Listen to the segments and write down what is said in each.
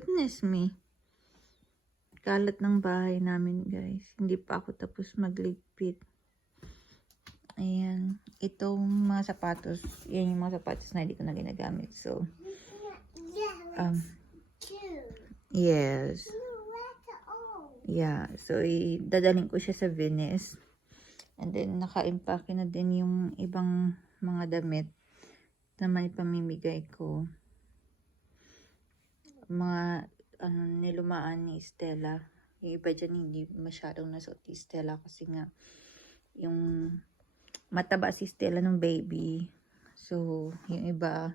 Goodness me. Kalat ng bahay namin, guys. Hindi pa ako tapos magligpit. Ayan. Itong mga sapatos. Yan yung mga sapatos na hindi ko na ginagamit. So, yes. Yeah. So, dadaling ko siya sa Venice. And then, naka-impake na din yung ibang mga damit na may pamimigay ko. Mga nilumaan ni Stella. Yung iba dyan hindi masyadong nasuot ni Stella kasi nga yung mataba si Stella nung baby. So, yung iba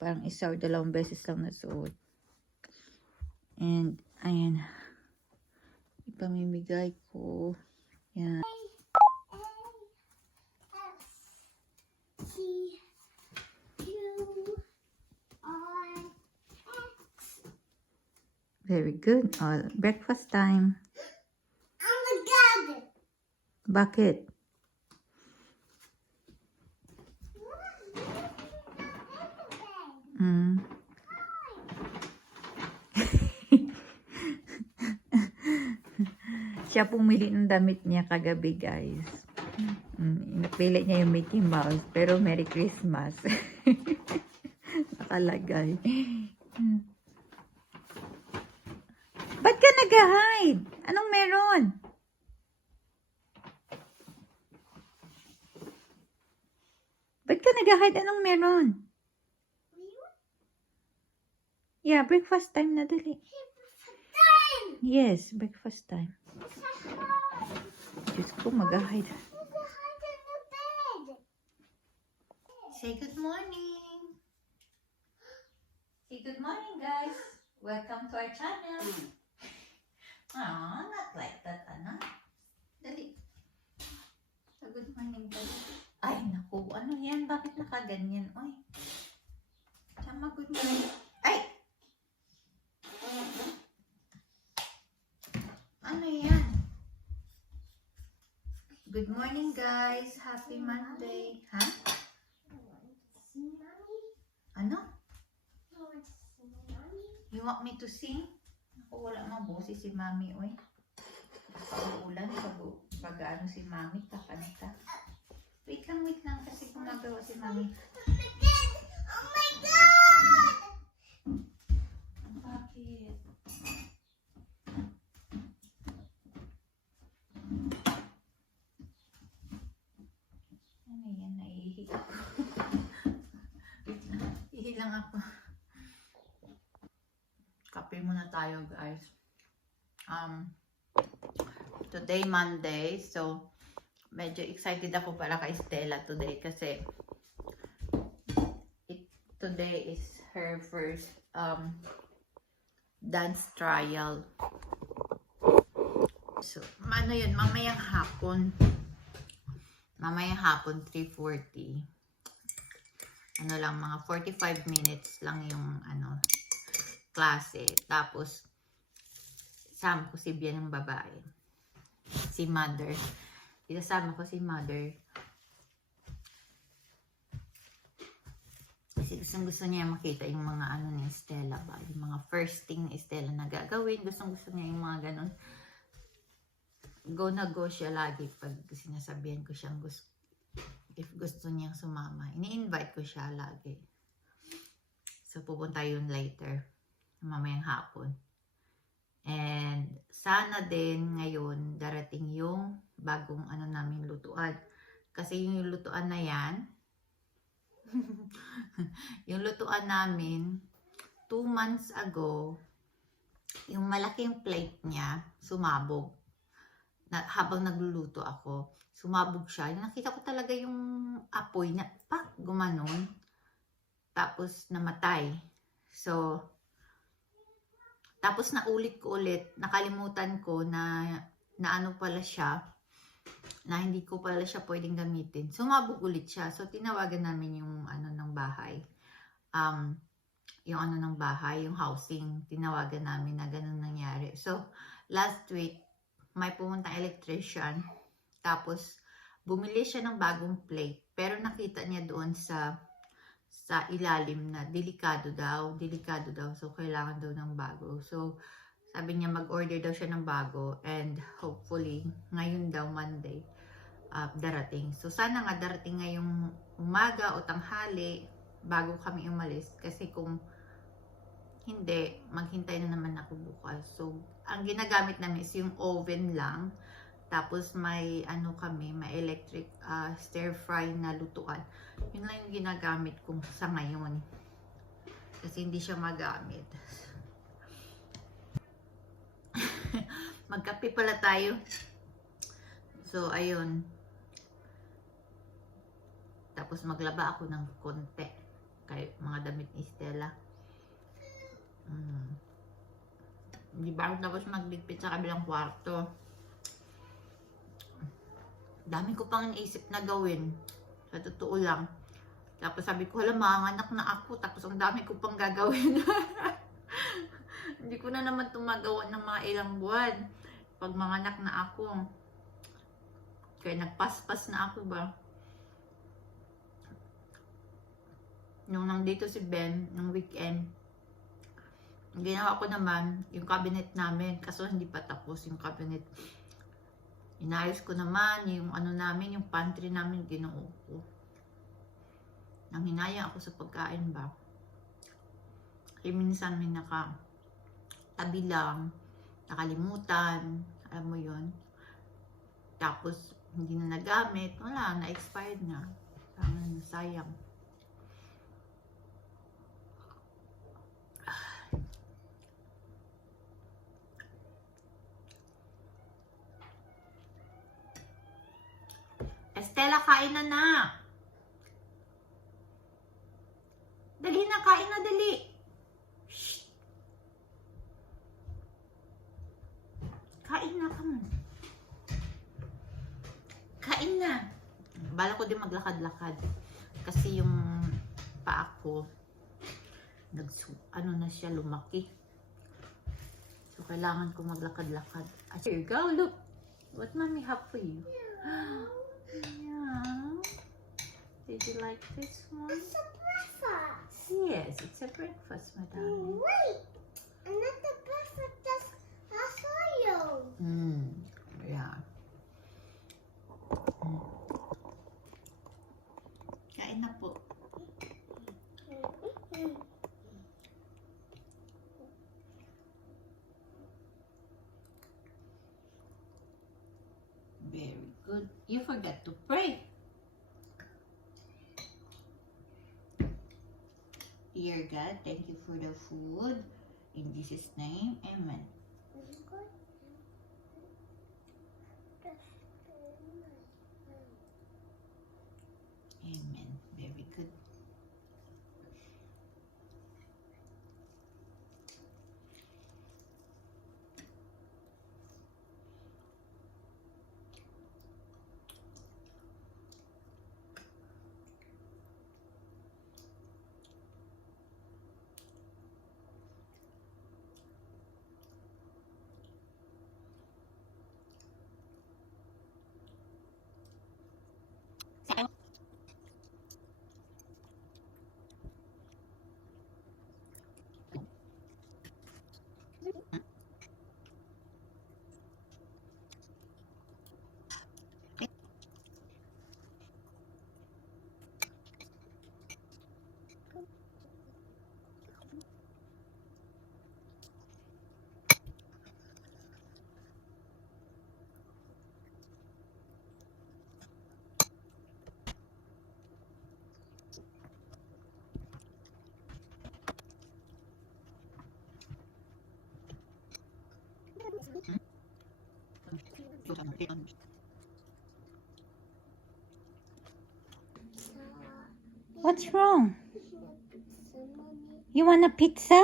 parang isa o dalawang beses lang nasuot. And, ayan. Ipamimigay ko. Yan. Very good. Oh, breakfast time. Oh my God! Bakit? Siya pumili ng damit niya kagabi, guys. Napili niya yung Mickey Mouse, pero Merry Christmas. Nakalagay. Ba't ka nag-hide? Anong meron? Ba't ka nag-hide? Anong meron? Yeah, breakfast time na dali. Yes, breakfast time. Diyos ko, mag-hide. Say good morning. Say good morning, guys. Welcome to our channel. Not like that, Ana. Dali. So, good morning, guys. Ay, naku. Ano yan? Bakit nakaganyan? Oy. Tama, good morning. Ay! Ano yan? Good morning, guys. Happy Monday. Ha? Ano? You want me to sing? Ako, wala mabusi si Mami, oy. Ulan, pag-ano si Mami, kakanta. Wait lang, kasi gumagawa si Mami. Oh my God! Bakit? Ano yan? Naiihi ako. Ihi lang ako. Kape muna tayo, guys. Today, Monday. So, medyo excited ako para kay Stella today kasi today is her first dance trial. So, ano yun? Mamayang hapon. 3:40. Ano lang, mga 45 minutes lang yung klase. Tapos, sama ko si Bian ng babae. Si Mother. Isasama ko si Mother. Kasi gusto niya makita yung mga ni Stella ba. Yung mga first thing ni Stella na gagawin. Gusto niya yung mga ganun. Go na go siya lagi pag sinasabihan ko siyang if gusto niyang sumama. Ini-invite ko siya lagi. So, pupunta yun later. Mamayang hapon. And, sana din ngayon darating yung bagong namin lutuan. Kasi yung lutuan na yan, yung lutuan namin, 2 months ago, yung malaking plate niya, sumabog. Habang nagluluto ako, sumabog siya. Nakita ko talaga yung apoy na, gumanon. Tapos, namatay. So, tapos naulit ko ulit, nakalimutan ko na ano pala siya, na hindi ko pala siya pwedeng gamitin. Sumabog ulit siya. So, tinawagan namin yung ng bahay. Yung ng bahay, yung housing, tinawagan namin na ganun nangyari. So, last week, may pumuntang electrician. Tapos, bumili siya ng bagong plate. Pero nakita niya doon sa sa ilalim na delikado daw. So, kailangan daw ng bago. So, sabi niya mag-order daw siya ng bago and hopefully, ngayon daw, Monday, darating. So, sana nga darating ngayong umaga o tanghali bago kami umalis. Kasi kung hindi, maghintay na naman ako bukas. So, ang ginagamit namin is yung oven lang. Tapos may may electric stir fry na lutuan. Yun lang yung ginagamit ko sa ngayon. Kasi hindi siya magamit. Magkape pala tayo. So, ayun. Tapos maglaba ako ng konti. Kahit mga damit ni Stella. Hindi ba ako tapos magligpit sa kabilang kwarto. Dami ko pang iniisip na gawin. Sa totoo lang. Tapos sabi ko, hala, manganak na ako. Tapos ang dami ko pang gagawin. Hindi ko na naman tumagawa ng mga ilang buwan. Pag manganak na ako. Kaya nagpaspas na ako ba. Nung nandito si Ben, nung weekend, ang ginawa ko naman, yung cabinet namin. Kaso hindi pa tapos yung cabinet. Inayos ko naman yung namin, yung pantry namin, ginoo ko. Nang hinaya ako sa pagkain ba. Kasi minsan may tabi lang, nakalimutan, alam mo yun. Tapos, hindi na nagamit, wala, na-expired na. Sayang. Estela, kain na na. Dali na, kain na, dali. Shh. Kain na, come on. Kain na. Bala ko din maglakad-lakad. Kasi yung paa ko, na siya, lumaki. So, kailangan ko maglakad-lakad. Here you go, look. What mommy have for you? Yeah. Did you like this one? It's a breakfast. Yes, it's a breakfast, madam. Wait, another breakfast just I saw you. Yeah. Kain na po. Very good. You forgot to pray. Dear God, thank you for the food. In Jesus' name, amen. Amen. Very good. What's wrong? You want a pizza?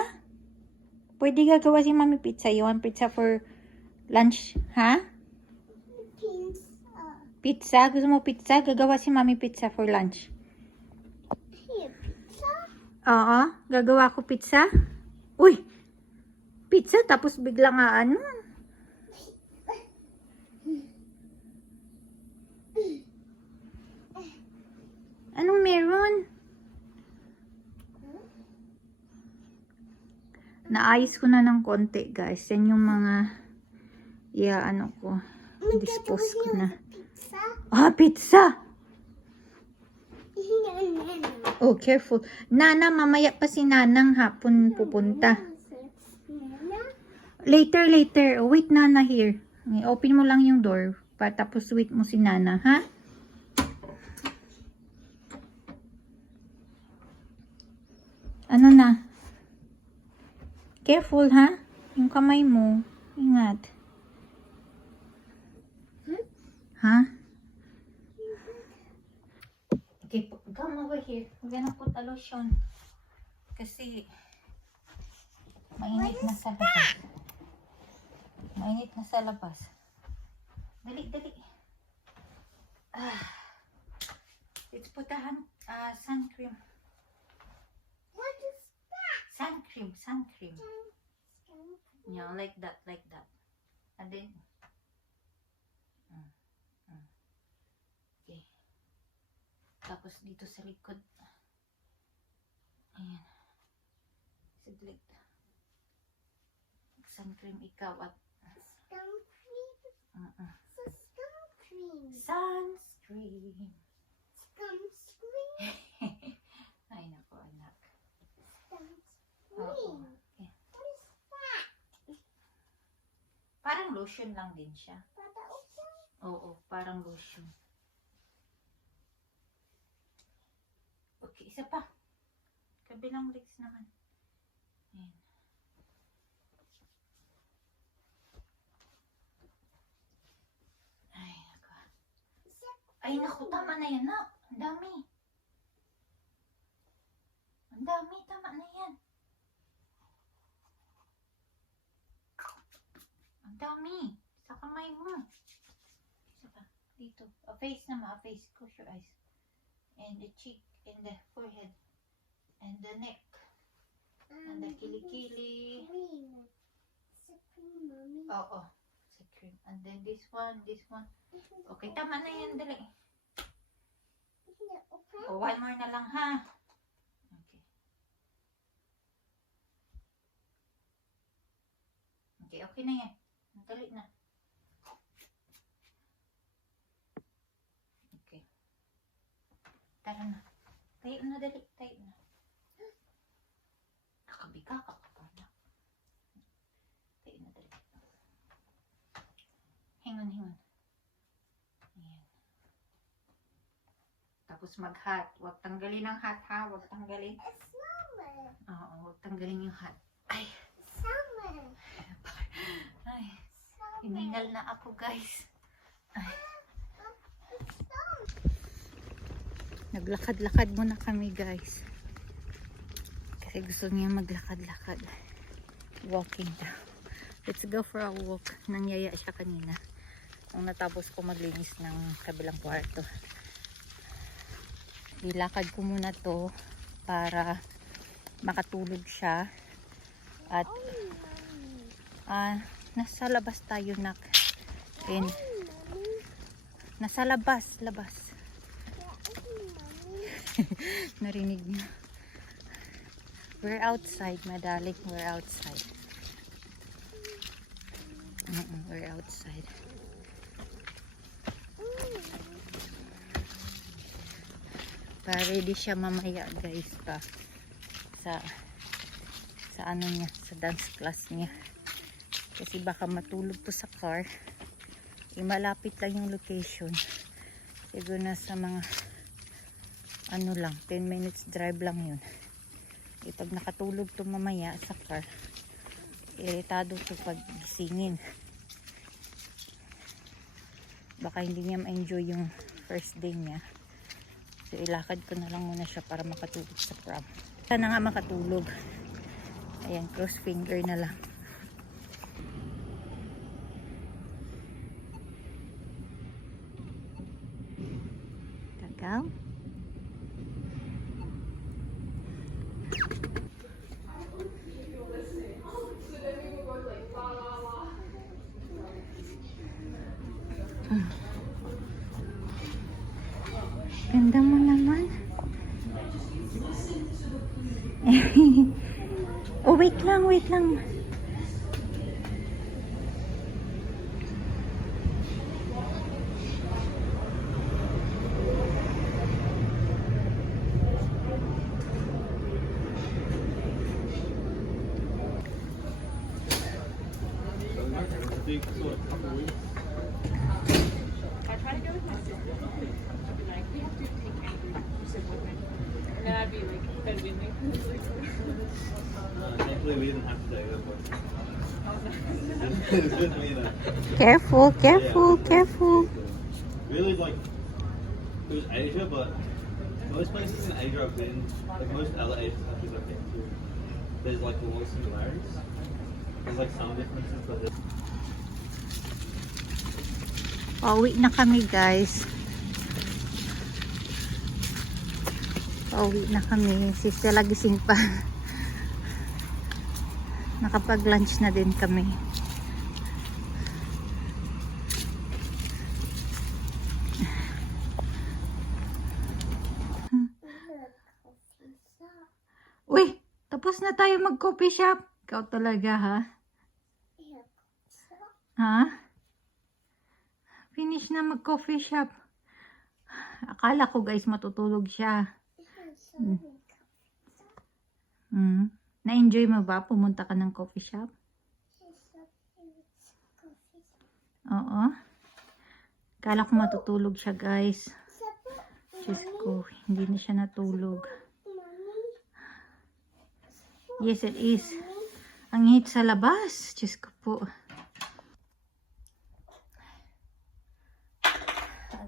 Pwede gagawa si Mami pizza. You want pizza for lunch, ha? Pizza? Gusto mo pizza? Gagawa si Mami pizza for lunch. Pizza? Oo, gagawa ko pizza. Uy! Pizza tapos bigla nga ano? Anong meron? Naayos ko na ng konti, guys. Yan yung mga ano ko. Dispose ko na. Pizza. Ah, pizza! Nana. Oh, careful. Nana, mamaya pa si Nanang hapon pupunta. Nana. Later. Oh, wait, Nana here. Open mo lang yung door. Tapos wait mo si Nana, ha? Ano na? Careful, ha? Yung kamay mo. Ingat. Ha? Okay, come over here. We're gonna put a lotion. Kasi mainit na sa labas. Mainit na sa labas. Dali. Let's put a sun cream. What is that? Sun cream. Yeah, like that. And then, okay. Tapos dito sa likod. Ayan. Saglit. Sun cream ikaw at Scum cream. Scum cream. sunscreen. Scum cream. Ay, nako, anak. Scum Oo. cream. Okay. What is that? Parang lotion lang din siya. Papa open. Oo, parang lotion. Okay, isa pa. Kabilang legs naman. Ayan. Ay, nako. Ay, naku, tama na yan, na. Ang dami. Tama na yan. Ang dami. Sa kamay mo. Isa pa. Dito. A face naman. A face. Close your eyes. And the cheek. And the forehead. And the neck. And the kilikili. Cream. It's a cream, mommy. Oo. Sa cream. And then this one. Okay, tama na yan. Dali. Isn't it open? O, one more na lang, ha? Okay, na yan. Dali na. Okay. Tara na. Tayo na, dali. Tayo na. Nakabiga ka pa na. Tayo na, dali. Hingon. Ayan. Tapos mag-hat. Huwag tanggalin ang hat, ha? Huwag tanggalin. It's summer. Oo, huwag tanggalin yung hat. Ay, Summer. ay. Hiningal na ako, guys. Ay. Naglakad-lakad muna kami, guys. Kasi gusto niya maglakad-lakad. Walking daw. Let's go for a walk. Nangyaya siya kanina. Nung natapos ko maglinis ng kabilang kwarto. Ilakad ko muna to para makatulog siya. At nasa labas tayo, nak. And nasa labas. Narinig niya. We're outside, my darling. We're outside. We're outside. Para ready siya mamaya, guys, pa sa ano niya, sa dance class niya. Kasi baka matulog to sa car. Malapit lang yung location. Siguro na sa mga ano lang, 10 minutes drive lang yun. Pag nakatulog to mamaya sa car, iritado to pag gisingin. Baka hindi niya ma-enjoy yung first day niya. So ilakad ko na lang muna siya para makatulog sa prom. Sana nga makatulog. Ayan, cross finger na lang. Kakao. Ganda mo naman. Oh, wait lang, wait lang. I try to go with my sister. Like, we have to take Andrew to with me. And then I'd be like, that'd be me. Thankfully, we didn't have to take it, but it's with me though. Careful, careful, Yeah. careful. Really, like, it was Asia, but most places in Asia I've been, like most other Asian countries I've been to, there's like a lot of similarities. There's like some differences, but there's Pauwi na kami, guys. Pauwi na kami. Si Stella gising pa. Nakapag-lunch na din kami. Uy, tapos na tayo mag-coffee shop. Ikaw talaga, ha? Ha? Finish na mag-coffee shop. Akala ko, guys, matutulog siya. Na-enjoy mo ba? Pumunta ka ng coffee shop? Oo. Akala ko matutulog siya, guys. Diyos ko, hindi na siya natulog. Yes, it is. Ang hit sa labas. Diyos ko po.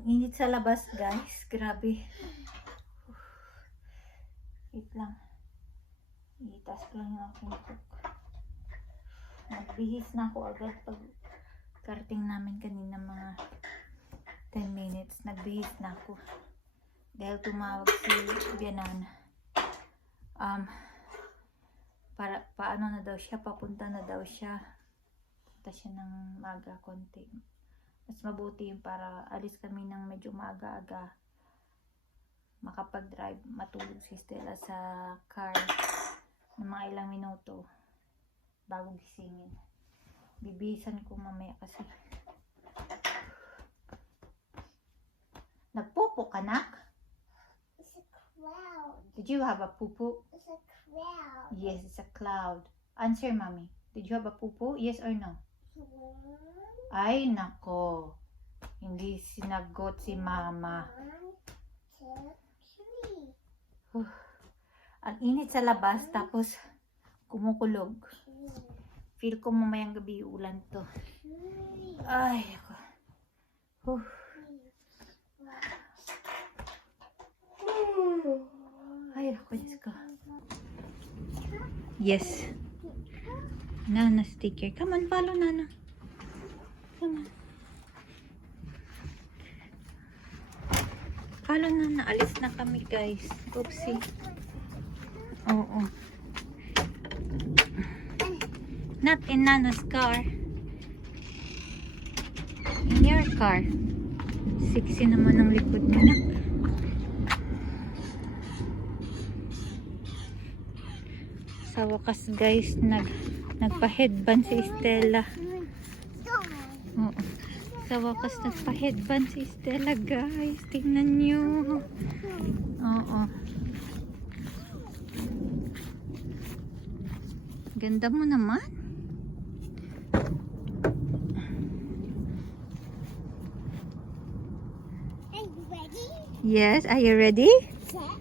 Ang init sa labas, guys. Grabe. Wait lang. Itas ko lang yung aking cook. Nagbihis na ako agad pag karating namin kanina mga 10 minutes. Nagbihis na ako. Dahil tumawag si Bianan. Paano na daw siya? Papunta na daw siya. Punta siya ng maaga konti. Mas mabuti yung para alis kami ng medyo maaga-aga. Makapag-drive, matulog si Stella sa car ng mga ilang minuto bago gisingin. Bibisan ko mamaya kasi. Nagpupo ka, nak? It's a cloud. Did you have a pupu? It's a cloud. Yes, it's a cloud. Answer, mommy. Did you have a pupu? Yes or no? Ay, nako. Hindi sinagot si mama. 1, 2, 3. Ang init sa labas, tapos kumukulog. Feel ko mamayang gabi ulan to. Ay, ako. Ay, ako, Diyos ko. Yes. Nana sticker. Come on, follow Nana. Come on. Follow Nana. Alis na kami, guys. Oopsie. Oo. Not in Nana's car. In your car. Sexy naman ang likod mo, nak. Sa wakas, guys, nagpa-headband si Stella. Oo. Sa wakas, nagpa-headband si Stella, guys. Tingnan nyo. Oo. Ganda mo naman. Are you ready? Yes, are you ready? Set.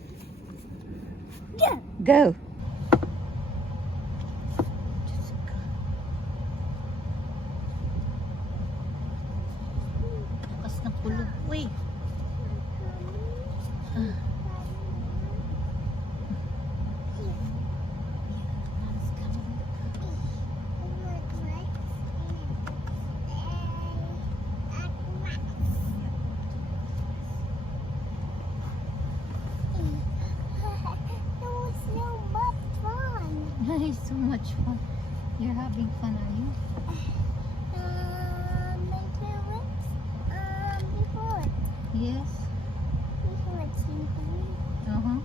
Go. Bukas na kulog. Uy. It's so much fun. You're having fun, are you? Before Yes. it's Uh-huh.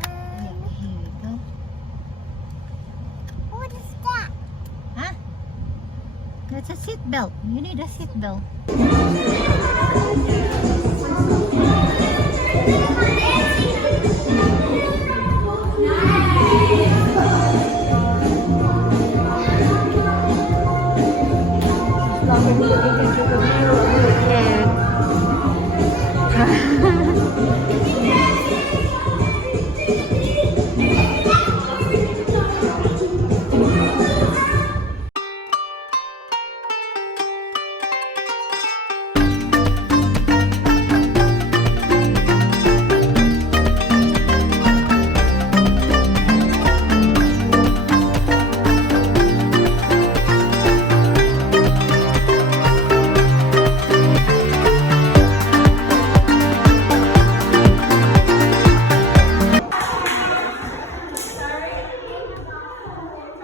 Yeah, here you go. That's a seat belt. You need a seat belt.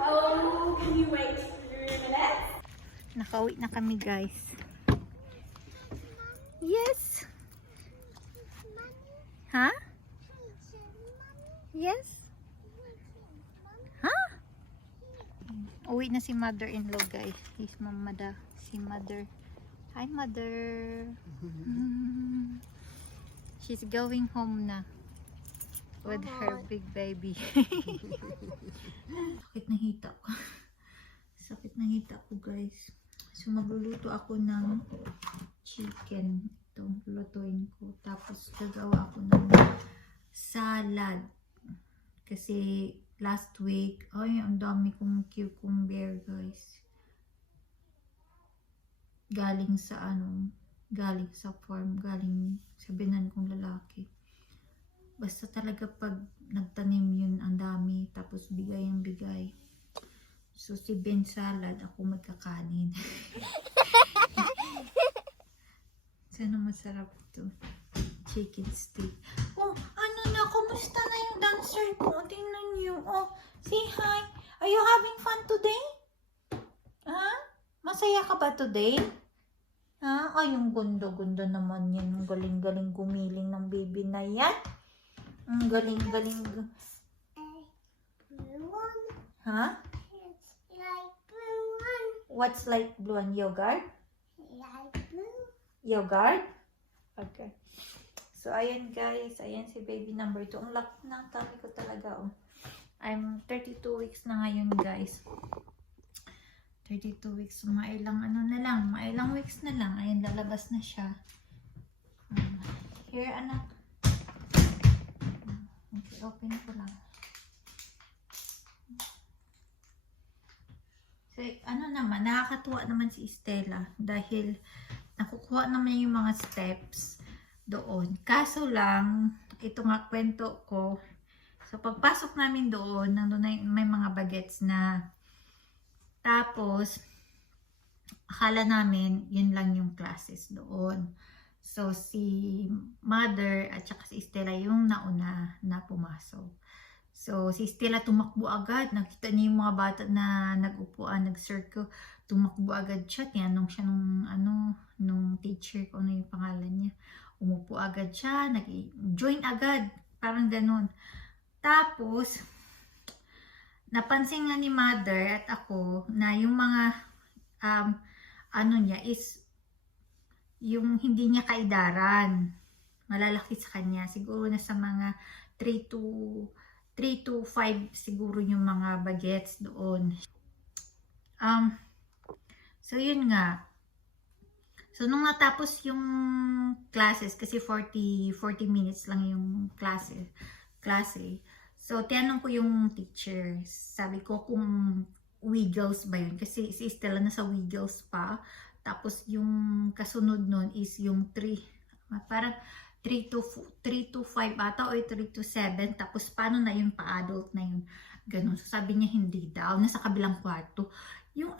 Oh, can you wait 3 minutes? Nakauwi na kami, guys. Yes. Ha? Yes. Ha? Uwi na si mother-in-law, guys. His mamada. Si mother. Hi, mother. She's going home na. With her big baby. Sakit na hita ko. Sakit na hita ko, guys. So, magluluto ako ng chicken. Ito, lulutuin ko. Tapos, gagawa ako ng salad. Kasi, last week, ay, ang dami kong cucumber, guys. Galing sa galing sa farm, galing sa binan kong lalaki. Basta talaga pag nagtanim yun, ang dami. Tapos bigay ang bigay. So si Ben salad, ako magkakanin. Sana masarap to. Chicken steak. Oh, ano na, kumusta na yung dancer ko? Tingnan niyo. Oh, say hi. Are you having fun today? Ha? Masaya ka ba today? Ha? Ay, yung ganda-ganda naman yan. Ang galing-galing gumiling ng baby na yan. Ang galing-galing. Blue one. Ha? It's like blue one. What's like blue and yogurt? Like blue. Yogurt? Okay. So, ayan guys. Ayan si baby number 2. Ang laki ng tummy ko talaga. Oh. I'm 32 weeks na ngayon, guys. 32 weeks. So, mailang mailang weeks na lang. Ayan, lalabas na siya. Here, anak. Okay, open ko lang. So, nakakatuwa naman si Estela dahil nakukuha naman yung mga steps doon. Kaso lang, ito nga kwento ko. So, pagpasok namin doon, nandun na may mga bagets na. Tapos, akala namin, yun lang yung classes doon. So, si mother at saka si Estela yung nauna na pumasok. So, si Estela tumakbo agad. Nakita niya yung mga bata na nag-upuan, nag-circle. Tumakbo agad siya. Tinanong siya nung teacher ko ano yung pangalan niya. Umupo agad siya. Nag-join agad. Parang ganun. Tapos, napansin nga ni mother at ako na yung mga niya is yung hindi niya kaidaran. Malalaki sa kanya. Siguro na sa mga 3 to 5 siguro yung mga bagets doon. So yun nga. So nung natapos yung classes, kasi 40 minutes lang yung klase. So tinanong ko yung teacher. Sabi ko kung Wiggles ba yun. Kasi si Estela nasa Wiggles pa. Tapos yung kasunod nun is yung 3. Parang 3 to 5 ata o 3 to 7. Tapos paano na yung pa-adult na yun. Ganun. So sabi niya hindi daw. Nasa kabilang kwarto. Yung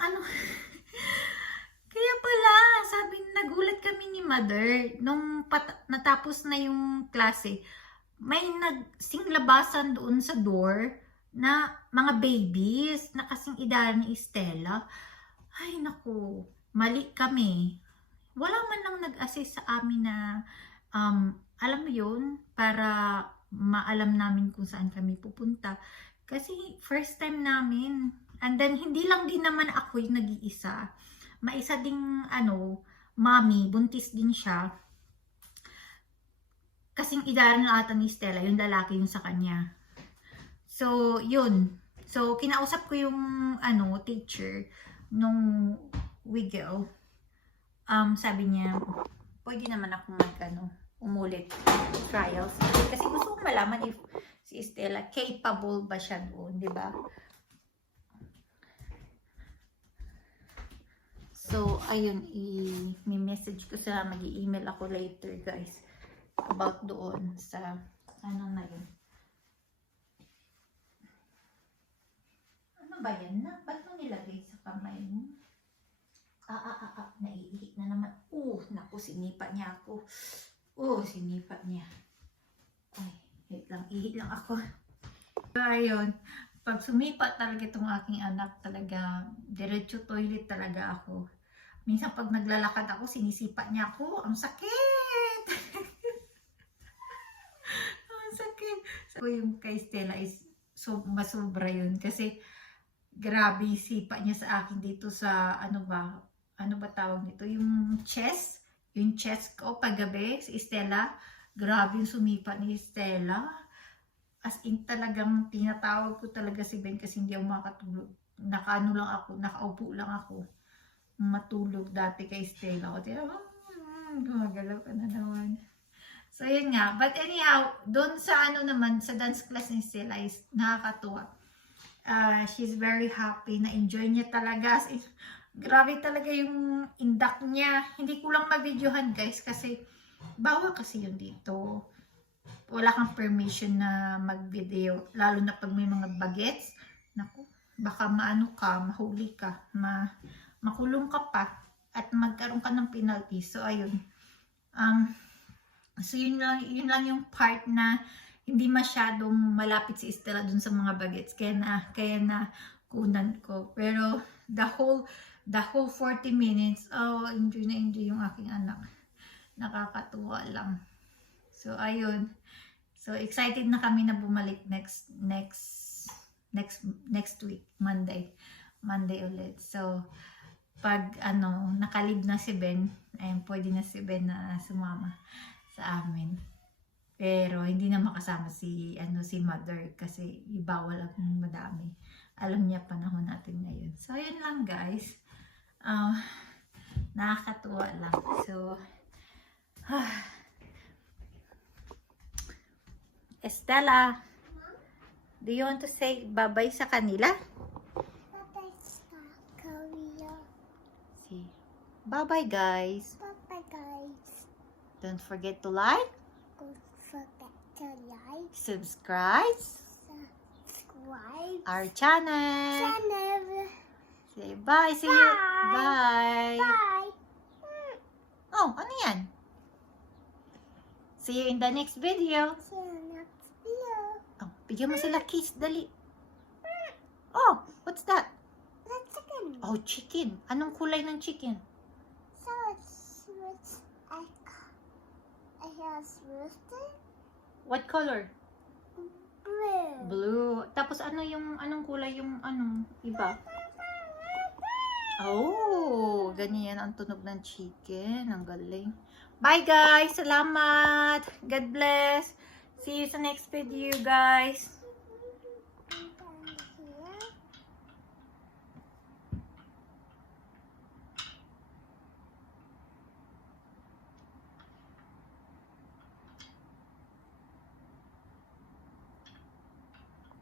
kaya pala, sabi, nagulat kami ni mother. Nung natapos na yung klase, may nagsinglabasan doon sa door na mga babies na kasing edad ni Estela. Ay naku, mali kami. Wala man lang nag-assist sa amin na alam mo yun, para maalam namin kung saan kami pupunta. Kasi first time namin. And then hindi lang din naman ako yung nag-iisa. maisa ding mommy, buntis din siya. Kasing edad na ata ni Stella, yung lalaki yung sa kanya. So, yun. So, kinausap ko yung teacher nung Wiggle. Sabi niya, pwede naman ako umulit trials. Kasi gusto kong malaman if si Stella capable ba siya doon, di ba? So, ayun, i-message ko sila, mag-i-email ako later, guys, about doon sa, na yun. Ano ba yan? Ba't mo nilagay sa kamay mo? Naiihik na naman. Naku, sinipa niya ako. Sinipa niya. Ay, ihik lang ako. So, ayun. Pag sumipa talaga itong aking anak, talaga, diretso toilet talaga ako. Minsan pag naglalakad ako, sinisipa niya ako. Ang sakit! Ang sakit. So, yung kay Stella is masobra yun. Kasi, grabe sipa niya sa akin dito sa, ano ba tawag nito? Yung chest ko paggabi, si Stella. Grabe yung sumipa ni Stella. As in talagang tinatawag ko talaga si Ben kasi hindi ako makatulog. Nakaupo lang ako. Matulog dati kay Stella. O gumagalaw ka na naman. So yun nga. But anyhow, doon sa naman, sa dance class ni Stella is nakakatuwa. She's very happy. Na-enjoy niya talaga. Grabe talaga yung indak niya. Hindi ko lang ma-videohan guys kasi bawal kasi yun dito. Wala kang permission na mag-video. Lalo na pag may mga bagets. Naku, baka mahuli ka. Makulong ka pa. At magkaroon ka ng penalty. So, ayun. So, yun lang yung part na hindi masyadong malapit si Stella dun sa mga bagets. Kaya na kunan ko. Pero, the whole 40 minutes, enjoy yung aking anak. Nakakatuwa lang. So, ayun. So, excited na kami na bumalik next week, Monday ulit. So, pag nakalib na si Ben, ayun, pwede na si Ben na sumama sa amin. Pero, hindi na makasama si mother kasi ibawal ang madami. Alam niya panahon natin ngayon. So, ayun lang guys. Nakakatuwa lang. So, Estella, do you want to say bye-bye sa kanila? Bye-bye sa Korea. See. Bye-bye guys. Bye-bye, guys. Don't forget to like, Don't forget to like, subscribe subscribe, our channel. channel. Say bye. See you. Bye. Bye. Bye. Oh, ano yan? See you in the next video. See you next video. Oh, bigyan mo sila kiss. Dali. Oh, what's that? Let's chicken. Oh, chicken. Anong kulay ng chicken? So it's I has roasted What color? blue. Blue. Tapos anong kulay yung iba? Oh, ganyan ang tunog ng chicken. Ang galing. Bye guys. Salamat. God bless. See you sa next video guys.